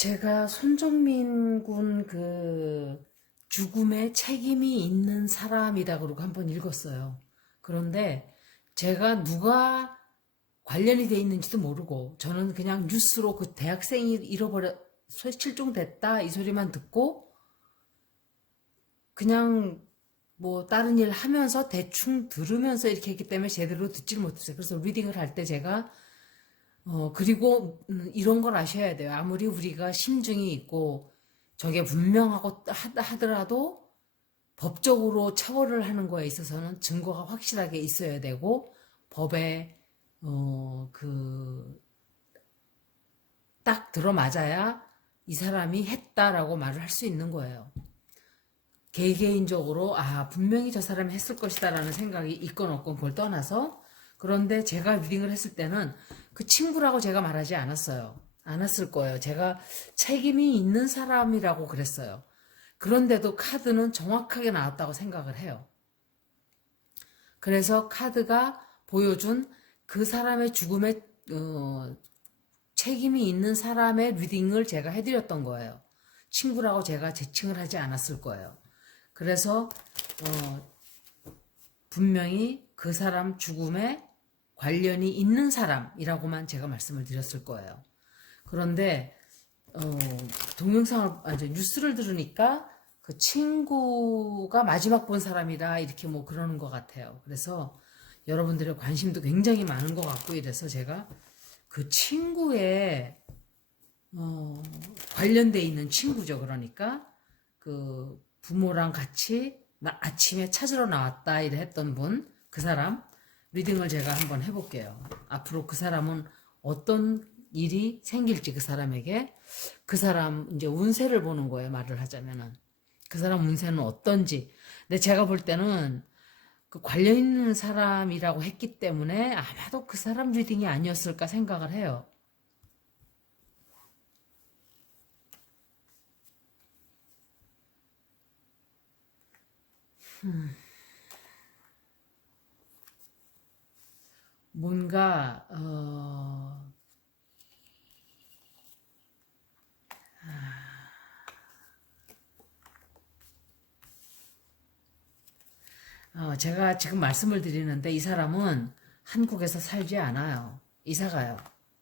제가 손정민 군 죽음에 책임이 있는 사람이다 그러고 한번 읽었어요. 그런데 제가 누가 관련이 돼 있는지도 모르고 저는 그냥 뉴스로 그 대학생이 실종됐다 이 소리만 듣고 그냥 뭐 다른 일 하면서 대충 들으면서 이렇게 했기 때문에 제대로 듣지를 못했어요. 그래서 리딩을 할 때 제가 그리고 이런 걸 아셔야 돼요. 아무리 우리가 심증이 있고 저게 분명하고 하더라도 법적으로 처벌을 하는 거에 있어서는 증거가 확실하게 있어야 되고 법에 딱 들어맞아야 이 사람이 했다라고 말을 할 수 있는 거예요. 개개인적으로 분명히 저 사람이 했을 것이다라는 생각이 있건 없건 그걸 떠나서. 그런데 제가 리딩을 했을 때는 그 친구라고 제가 말하지 않았어요. 않았을 거예요. 제가 책임이 있는 사람이라고 그랬어요. 그런데도 카드는 정확하게 나왔다고 생각을 해요. 그래서 카드가 보여준 그 사람의 죽음에 책임이 있는 사람의 리딩을 제가 해드렸던 거예요. 친구라고 제가 지칭을 하지 않았을 거예요. 그래서 분명히 그 사람 죽음에 관련이 있는 사람이라고만 제가 말씀을 드렸을 거예요. 그런데 뉴스를 들으니까 그 친구가 마지막 본 사람이다 이렇게 뭐 그러는 것 같아요. 그래서 여러분들의 관심도 굉장히 많은 것 같고 이래서 제가 그 친구에 관련돼 있는 친구죠. 그러니까 그 부모랑 같이 아침에 찾으러 나왔다 이래 했던 분, 그 사람 리딩을 제가 한번 해볼게요. 앞으로 그 사람은 어떤 일이 생길지 그 사람에게 그 사람 이제 운세를 보는 거예요. 말을 하자면은 그 사람 운세는 어떤지. 근데 제가 볼 때는 그 관련 있는 사람이라고 했기 때문에 아마도 그 사람 리딩이 아니었을까 생각을 해요. 뭔가 제가 지금 말씀을 드리는데 이 사람은 한국에서 살지 않아요. 이사 가요.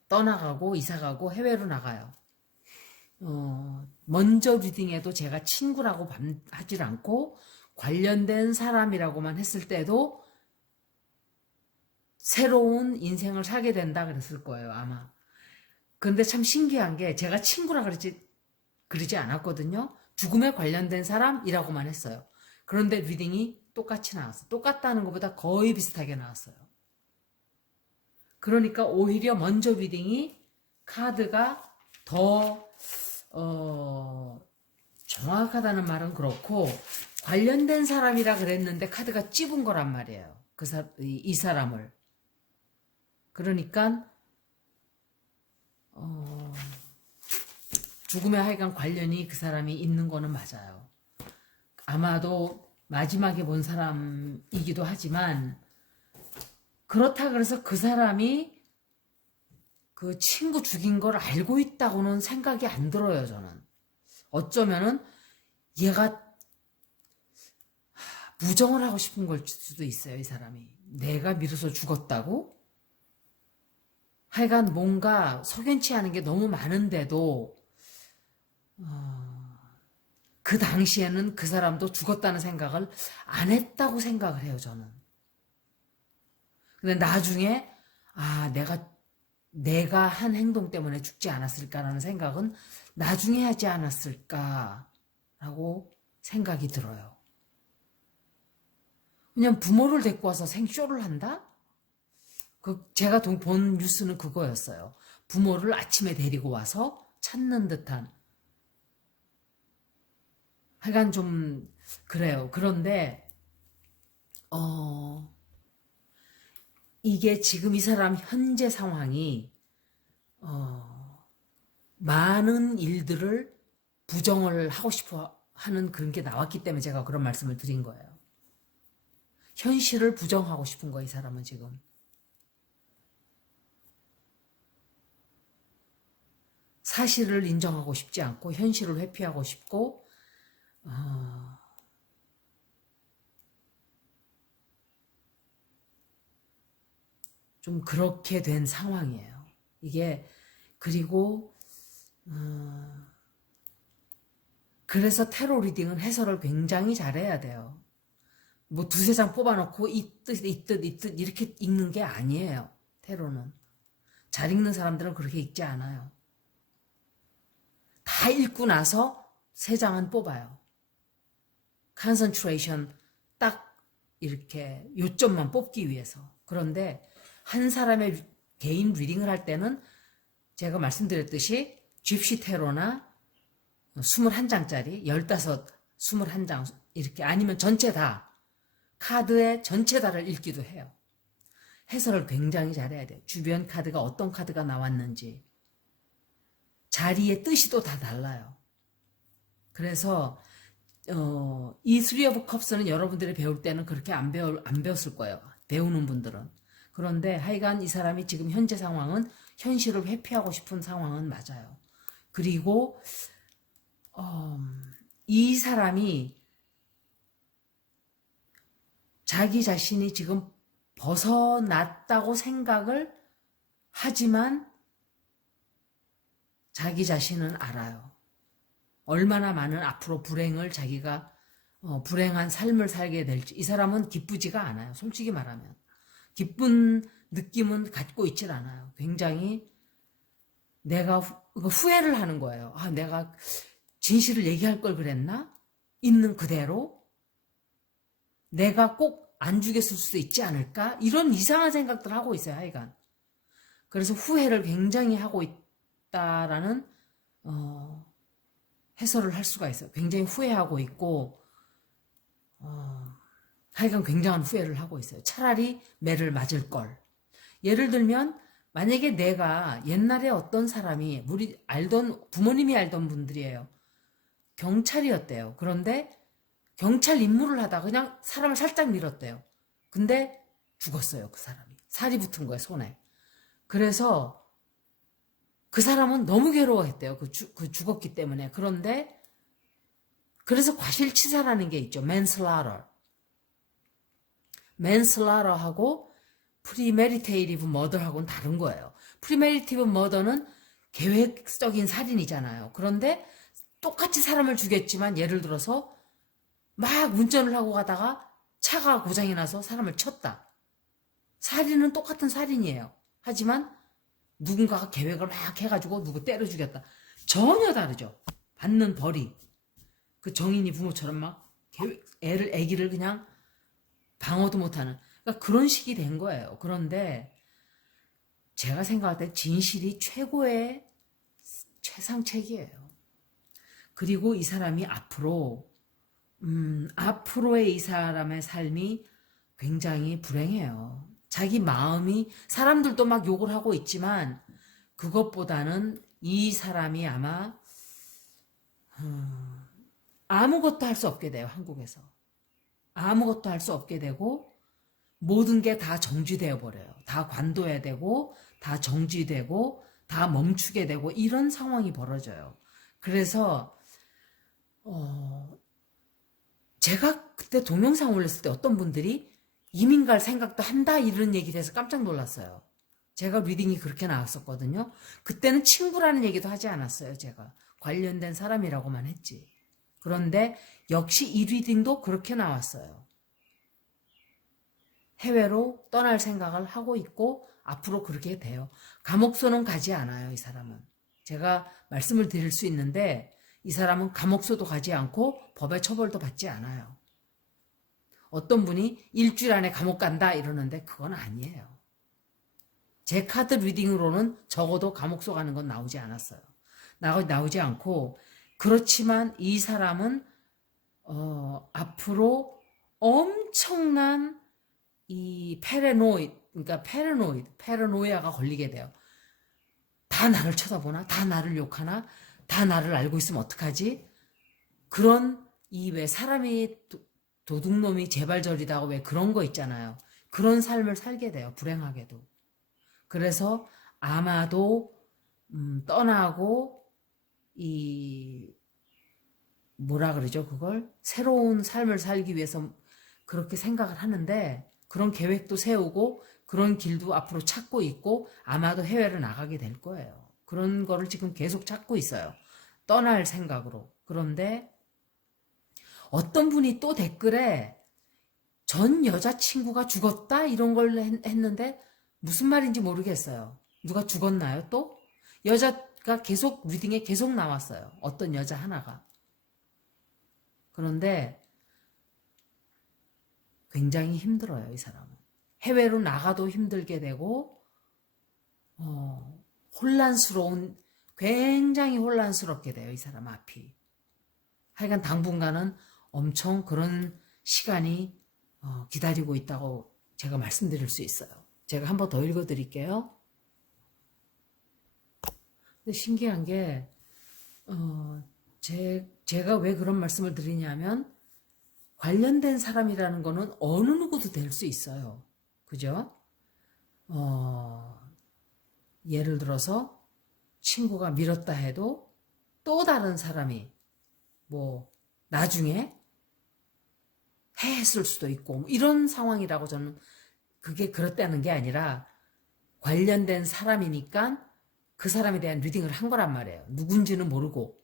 떠나가고 이사 가고 해외로 나가요. 먼저 리딩에도 제가 친구라고 하질 않고 관련된 사람이라고만 했을 때도 새로운 인생을 살게 된다 그랬을 거예요, 아마. 근데 참 신기한 게 제가 친구라 그러지 않았거든요. 죽음에 관련된 사람이라고만 했어요. 그런데 리딩이 똑같이 나왔어요. 똑같다는 것보다 거의 비슷하게 나왔어요. 그러니까 오히려 먼저 리딩이 카드가 더 정확하다는 말은 그렇고 관련된 사람이라 그랬는데 카드가 찝은 거란 말이에요. 이 사람을. 그러니까 죽음에 하여간 관련이 그 사람이 있는 거는 맞아요. 아마도 마지막에 본 사람이기도 하지만 그렇다 그래서 그 사람이 그 친구 죽인 걸 알고 있다고는 생각이 안 들어요, 저는. 어쩌면은 얘가 부정을 하고 싶은 걸 수도 있어요, 이 사람이. 내가 미루서 죽었다고? 하여간 뭔가 석연치 않은 게 너무 많은데도 그 당시에는 그 사람도 죽었다는 생각을 안 했다고 생각을 해요, 저는. 근데 나중에 내가 한 행동 때문에 죽지 않았을까라는 생각은 나중에 하지 않았을까라고 생각이 들어요. 그냥 부모를 데리고 와서 생쇼를 한다? 제가 본 뉴스는 그거였어요. 부모를 아침에 데리고 와서 찾는 듯한. 하여간 좀 그래요. 그런데 이게 지금 이 사람 현재 상황이 많은 일들을 부정을 하고 싶어 하는 그런 게 나왔기 때문에 제가 그런 말씀을 드린 거예요. 현실을 부정하고 싶은 거예요, 이 사람은 지금. 사실을 인정하고 싶지 않고 현실을 회피하고 싶고 좀 그렇게 된 상황이에요. 이게 그리고 그래서 테로 리딩은 해설을 굉장히 잘해야 돼요. 뭐 두세 장 뽑아놓고 이 뜻, 이 뜻, 이 뜻 이렇게 읽는 게 아니에요. 테로는. 잘 읽는 사람들은 그렇게 읽지 않아요. 다 읽고 나서 세 장은 뽑아요. 컨센트레이션 딱 이렇게 요점만 뽑기 위해서. 그런데 한 사람의 개인 리딩을 할 때는 제가 말씀드렸듯이 집시 테로나 21장짜리 15, 21장 이렇게 아니면 전체 다 카드의 전체 다를 읽기도 해요. 해설을 굉장히 잘해야 돼요. 주변 카드가 어떤 카드가 나왔는지 자리의 뜻이 또 다 달라요. 그래서 이 쓰리 오브 컵스는 여러분들이 배울 때는 그렇게 안 배웠을 거예요. 배우는 분들은. 그런데 하여간 이 사람이 지금 현재 상황은 현실을 회피하고 싶은 상황은 맞아요. 그리고 이 사람이 자기 자신이 지금 벗어났다고 생각을 하지만 자기 자신은 알아요. 얼마나 많은 앞으로 불행을 자기가 불행한 삶을 살게 될지. 이 사람은 기쁘지가 않아요. 솔직히 말하면. 기쁜 느낌은 갖고 있질 않아요. 굉장히 내가 후회를 하는 거예요. 아, 내가 진실을 얘기할 걸 그랬나? 있는 그대로? 내가 꼭 안 죽였을 수도 있지 않을까? 이런 이상한 생각들 하고 있어요, 하여간. 그래서 후회를 굉장히 하고 있다라는 해설을 할 수가 있어요. 굉장히 후회하고 있고 하여간 굉장한 후회를 하고 있어요. 차라리 매를 맞을 걸. 예를 들면 만약에 내가 옛날에 어떤 사람이 우리 알던 부모님이 알던 분들이에요. 경찰이었대요. 그런데 경찰 임무를 하다가 그냥 사람을 살짝 밀었대요. 근데 죽었어요, 그 사람이. 살이 붙은 거예요, 손에. 그래서 그 사람은 너무 괴로워했대요. 그 죽었기 때문에. 그런데 그래서 과실치사라는 게 있죠. manslaughter. manslaughter하고 premeditative murder하고는 다른 거예요. premeditative murder는 계획적인 살인이잖아요. 그런데 똑같이 사람을 죽였지만 예를 들어서 막 운전을 하고 가다가 차가 고장이 나서 사람을 쳤다. 살인은 똑같은 살인이에요. 하지만 누군가가 계획을 막 해가지고 누구 때려 죽였다. 전혀 다르죠. 받는 벌이. 그 정인이 부모처럼 막 애기를 그냥 방어도 못하는. 그러니까 그런 식이 된 거예요. 그런데 제가 생각할 때 진실이 최고의 최상책이에요. 그리고 이 사람이 앞으로의 이 사람의 삶이 굉장히 불행해요. 자기 마음이 사람들도 막 욕을 하고 있지만 그것보다는 이 사람이 아마 아무것도 할 수 없게 돼요. 한국에서. 아무것도 할 수 없게 되고 모든 게 다 정지되어 버려요. 다 관둬야 되고 다 정지되고 다 멈추게 되고 이런 상황이 벌어져요. 그래서 제가 그때 동영상 올렸을 때 어떤 분들이 이민 갈 생각도 한다 이런 얘기를 해서 깜짝 놀랐어요. 제가 리딩이 그렇게 나왔었거든요. 그때는 친구라는 얘기도 하지 않았어요. 제가 관련된 사람이라고만 했지. 그런데 역시 이 리딩도 그렇게 나왔어요. 해외로 떠날 생각을 하고 있고 앞으로 그렇게 돼요. 감옥소는 가지 않아요. 이 사람은. 제가 말씀을 드릴 수 있는데 이 사람은 감옥소도 가지 않고 법의 처벌도 받지 않아요. 어떤 분이 일주일 안에 감옥 간다 이러는데 그건 아니에요. 제 카드 리딩으로는 적어도 감옥소 가는 건 나오지 않았어요. 나오지 않고 그렇지만 이 사람은 앞으로 엄청난 이 패러노이아가 걸리게 돼요. 다 나를 쳐다보나? 다 나를 욕하나? 다 나를 알고 있으면 어떡하지? 그런 이 왜 사람이 도둑놈이 재발절이다고 왜 그런 거 있잖아요. 그런 삶을 살게 돼요. 불행하게도. 그래서 아마도 떠나고 이 뭐라 그러죠? 그걸 새로운 삶을 살기 위해서 그렇게 생각을 하는데 그런 계획도 세우고 그런 길도 앞으로 찾고 있고 아마도 해외를 나가게 될 거예요. 그런 거를 지금 계속 찾고 있어요. 떠날 생각으로. 그런데 어떤 분이 또 댓글에 전 여자친구가 죽었다 이런 걸 했는데 무슨 말인지 모르겠어요. 누가 죽었나요 또? 여자가 계속 리딩에 계속 나왔어요. 어떤 여자 하나가. 그런데 굉장히 힘들어요, 이 사람은. 해외로 나가도 힘들게 되고 혼란스러운 굉장히 혼란스럽게 돼요, 이 사람 앞이. 하여간 당분간은 엄청 그런 시간이 기다리고 있다고 제가 말씀드릴 수 있어요. 제가 한 번 더 읽어드릴게요. 근데 신기한 게 제가 왜 그런 말씀을 드리냐면 관련된 사람이라는 거는 어느 누구도 될 수 있어요. 그죠? 예를 들어서 친구가 밀었다 해도 또 다른 사람이 뭐 나중에 했을 수도 있고 이런 상황이라고 저는 그게 그렇다는 게 아니라 관련된 사람이니까 그 사람에 대한 리딩을 한 거란 말이에요. 누군지는 모르고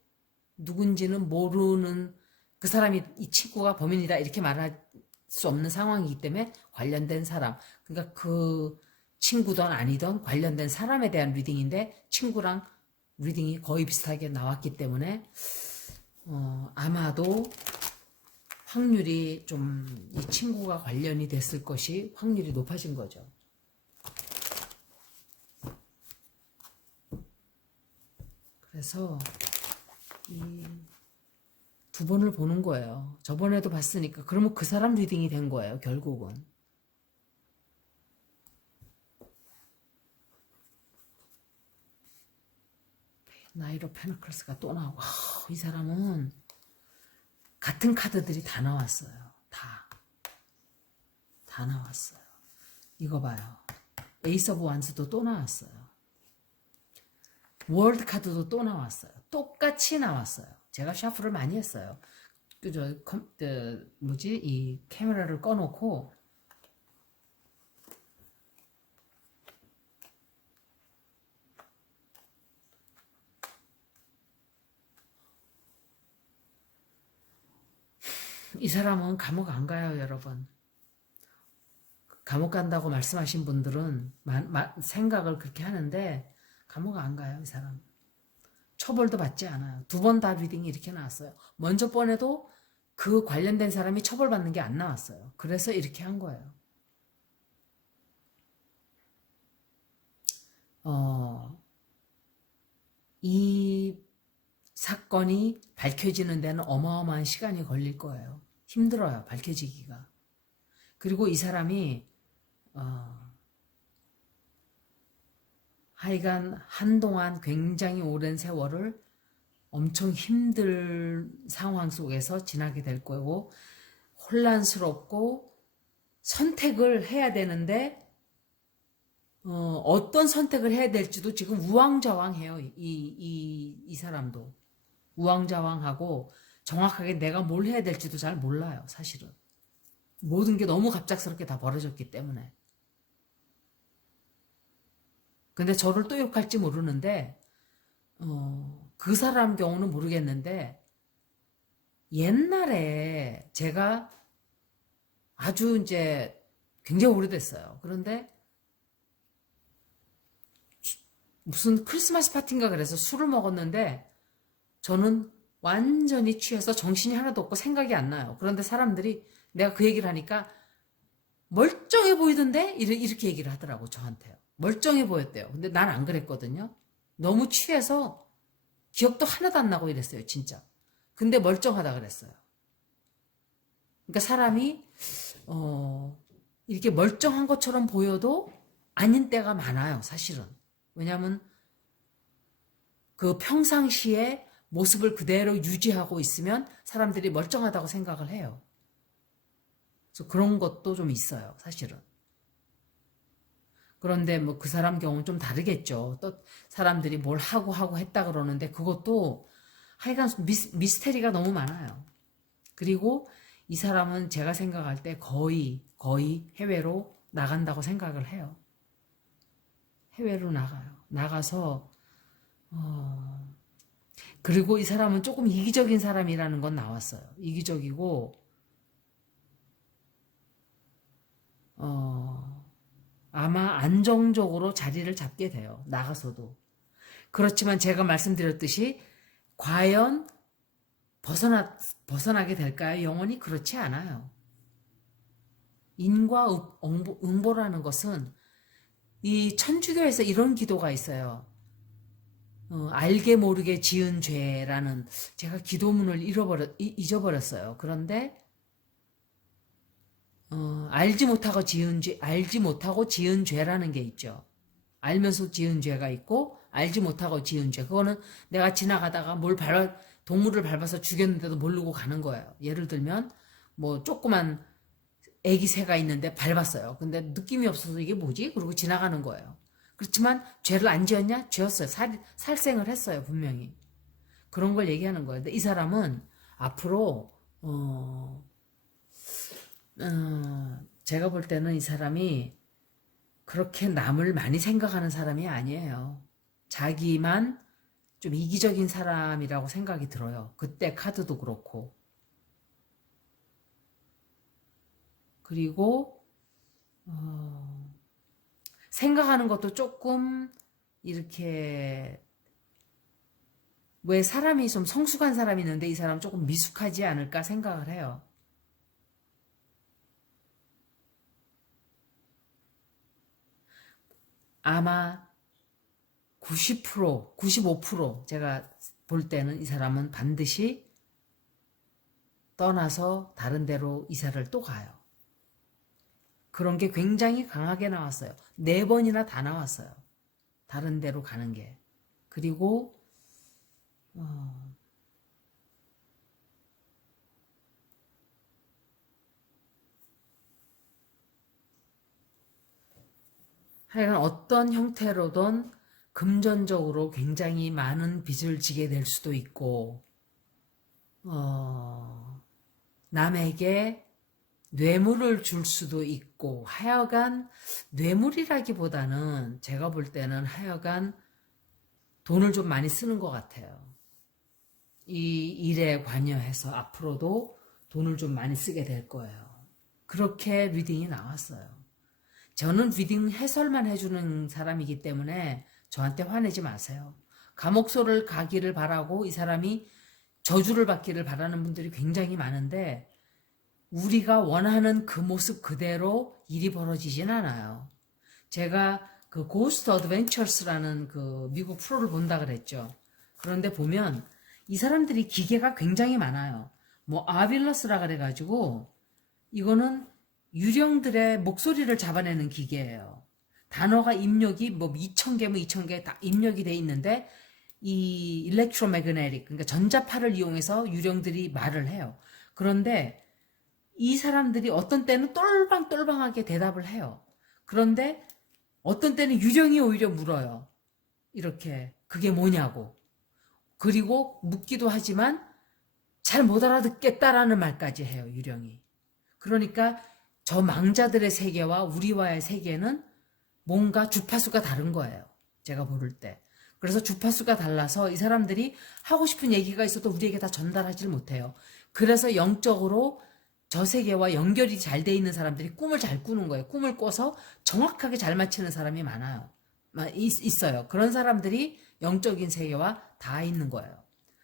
누군지는 모르는 그 사람이 이 친구가 범인이다 이렇게 말할 수 없는 상황이기 때문에 관련된 사람 그러니까 그 친구든 아니든 관련된 사람에 대한 리딩인데 친구랑 리딩이 거의 비슷하게 나왔기 때문에 아마도 확률이 좀 이 친구가 관련이 됐을 것이 확률이 높아진 거죠. 그래서 이 두 번을 보는 거예요. 저번에도 봤으니까 그러면 그 사람 리딩이 된 거예요. 결국은. 나이로 페너클스가 또 나오고 이 사람은 같은 카드들이 다 나왔어요. 다 나왔어요. 이거 봐요. 에이스 오브 완스도 또 나왔어요. 월드 카드도 또 나왔어요. 똑같이 나왔어요. 제가 샤프를 많이 했어요. 이 카메라를 꺼놓고 이 사람은 감옥 안 가요, 여러분. 감옥 간다고 말씀하신 분들은 생각을 그렇게 하는데 감옥 안 가요, 이 사람. 처벌도 받지 않아요. 두 번 다 리딩이 이렇게 나왔어요. 먼저 번에도 그 관련된 사람이 처벌받는 게 안 나왔어요. 그래서 이렇게 한 거예요. 이 사건이 밝혀지는 데는 어마어마한 시간이 걸릴 거예요. 힘들어요, 밝혀지기가. 그리고 이 사람이 하여간 한동안 굉장히 오랜 세월을 엄청 힘든 상황 속에서 지나게 될 거고 혼란스럽고 선택을 해야 되는데 어떤 선택을 해야 될지도 지금 우왕좌왕해요. 이 사람도 우왕좌왕하고 정확하게 내가 뭘 해야 될지도 잘 몰라요. 사실은 모든 게 너무 갑작스럽게 다 벌어졌기 때문에. 근데 저를 또 욕할지 모르는데 그 사람 경우는 모르겠는데 옛날에 제가 아주 이제 굉장히 오래됐어요. 그런데 무슨 크리스마스 파티인가 그래서 술을 먹었는데 저는 완전히 취해서 정신이 하나도 없고 생각이 안 나요. 그런데 사람들이 내가 그 얘기를 하니까 멀쩡해 보이던데? 이렇게 얘기를 하더라고 저한테요. 멀쩡해 보였대요. 근데 난 안 그랬거든요. 너무 취해서 기억도 하나도 안 나고 이랬어요. 진짜. 근데 멀쩡하다 그랬어요. 그러니까 사람이 이렇게 멀쩡한 것처럼 보여도 아닌 때가 많아요. 사실은. 왜냐하면 그 평상시에 모습을 그대로 유지하고 있으면 사람들이 멀쩡하다고 생각을 해요. 그래서 그런 것도 좀 있어요. 사실은. 그런데 뭐 그 사람 경우는 좀 다르겠죠. 또 사람들이 뭘 하고 했다 그러는데 그것도 하여간 미스테리가 너무 많아요. 그리고 이 사람은 제가 생각할 때 거의 해외로 나간다고 생각을 해요. 해외로 나가요. 나가서 그리고 이 사람은 조금 이기적인 사람이라는 건 나왔어요. 이기적이고 아마 안정적으로 자리를 잡게 돼요. 나가서도. 그렇지만 제가 말씀드렸듯이 과연 벗어나게 될까요? 영원히 그렇지 않아요. 인과 응보라는 것은 이 천주교에서 이런 기도가 있어요. 알게 모르게 지은 죄라는, 제가 기도문을 잊어버렸어요. 그런데 알지 못하고 지은 죄라는 게 있죠. 알면서 지은 죄가 있고 알지 못하고 지은 죄. 그거는 내가 지나가다가 동물을 밟아서 죽였는데도 모르고 가는 거예요. 예를 들면 뭐 조그만 애기 새가 있는데 밟았어요. 근데 느낌이 없어서 이게 뭐지? 그러고 지나가는 거예요. 그렇지만 죄를 안 지었냐? 지었어요. 살생을 했어요. 분명히. 그런 걸 얘기하는 거예요. 근데 이 사람은 앞으로 제가 볼 때는 이 사람이 그렇게 남을 많이 생각하는 사람이 아니에요. 자기만 좀 이기적인 사람이라고 생각이 들어요. 그때 카드도 그렇고. 그리고 생각하는 것도 조금 이렇게, 왜 사람이 좀 성숙한 사람이 있는데 이 사람 조금 미숙하지 않을까 생각을 해요. 아마 90%, 95% 제가 볼 때는 이 사람은 반드시 떠나서 다른 데로 이사를 또 가요. 그런 게 굉장히 강하게 나왔어요. 4번이나 다 나왔어요. 다른 데로 가는 게. 그리고 하여간 어떤 형태로든 금전적으로 굉장히 많은 빚을 지게 될 수도 있고, 남에게 뇌물을 줄 수도 있고, 하여간 뇌물이라기보다는 제가 볼 때는 하여간 돈을 좀 많이 쓰는 것 같아요. 이 일에 관여해서 앞으로도 돈을 좀 많이 쓰게 될 거예요. 그렇게 리딩이 나왔어요. 저는 리딩 해설만 해주는 사람이기 때문에 저한테 화내지 마세요. 감옥소를 가기를 바라고 이 사람이 저주를 받기를 바라는 분들이 굉장히 많은데 우리가 원하는 그 모습 그대로 일이 벌어지진 않아요. 제가 그 고스트 어드벤처스라는 그 미국 프로를 본다 그랬죠. 그런데 보면 이 사람들이 기계가 굉장히 많아요. 뭐 아빌러스라 그래가지고 이거는 유령들의 목소리를 잡아내는 기계예요. 단어가 입력이 뭐 2,000개 뭐 2,000개 다 입력이 돼 있는데 이 일렉트로매그네틱, 그러니까 전자파를 이용해서 유령들이 말을 해요. 그런데 이 사람들이 어떤 때는 똘방똘방하게 대답을 해요. 그런데 어떤 때는 유령이 오히려 물어요. 이렇게 그게 뭐냐고. 그리고 묻기도 하지만 잘 못 알아듣겠다라는 말까지 해요. 유령이. 그러니까 저 망자들의 세계와 우리와의 세계는 뭔가 주파수가 다른 거예요. 제가 모를 때. 그래서 주파수가 달라서 이 사람들이 하고 싶은 얘기가 있어도 우리에게 다 전달하지를 못해요. 그래서 영적으로 저 세계와 연결이 잘 돼 있는 사람들이 꿈을 잘 꾸는 거예요. 꿈을 꿔서 정확하게 잘 맞히는 사람이 많아요. 있어요. 그런 사람들이 영적인 세계와 다 있는 거예요.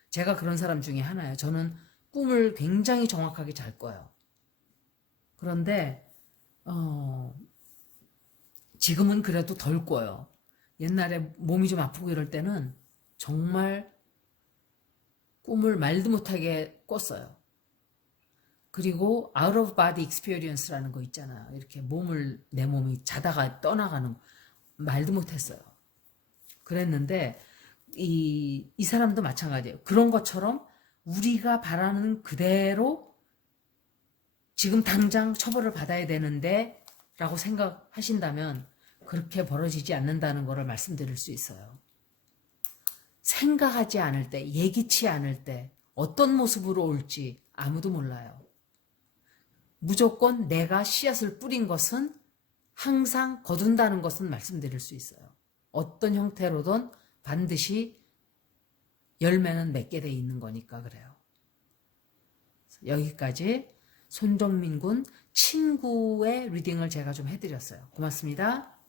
제가 그런 사람 중에 하나예요. 저는 꿈을 굉장히 정확하게 잘 꿔요. 그런데 지금은 그래도 덜 꿔요. 옛날에 몸이 좀 아프고 이럴 때는 정말 꿈을 말도 못하게 꿨어요. 그리고 out of body experience라는 거 있잖아요. 이렇게 내 몸이 자다가 떠나가는 거. 말도 못했어요. 그랬는데 이 사람도 마찬가지예요. 그런 것처럼 우리가 바라는 그대로 지금 당장 처벌을 받아야 되는데 라고 생각하신다면 그렇게 벌어지지 않는다는 것을 말씀드릴 수 있어요. 생각하지 않을 때, 예기치 않을 때 어떤 모습으로 올지 아무도 몰라요. 무조건 내가 씨앗을 뿌린 것은 항상 거둔다는 것은 말씀드릴 수 있어요. 어떤 형태로든 반드시 열매는 맺게 돼 있는 거니까 그래요. 여기까지 손정민 군 친구의 리딩을 제가 좀 해드렸어요. 고맙습니다.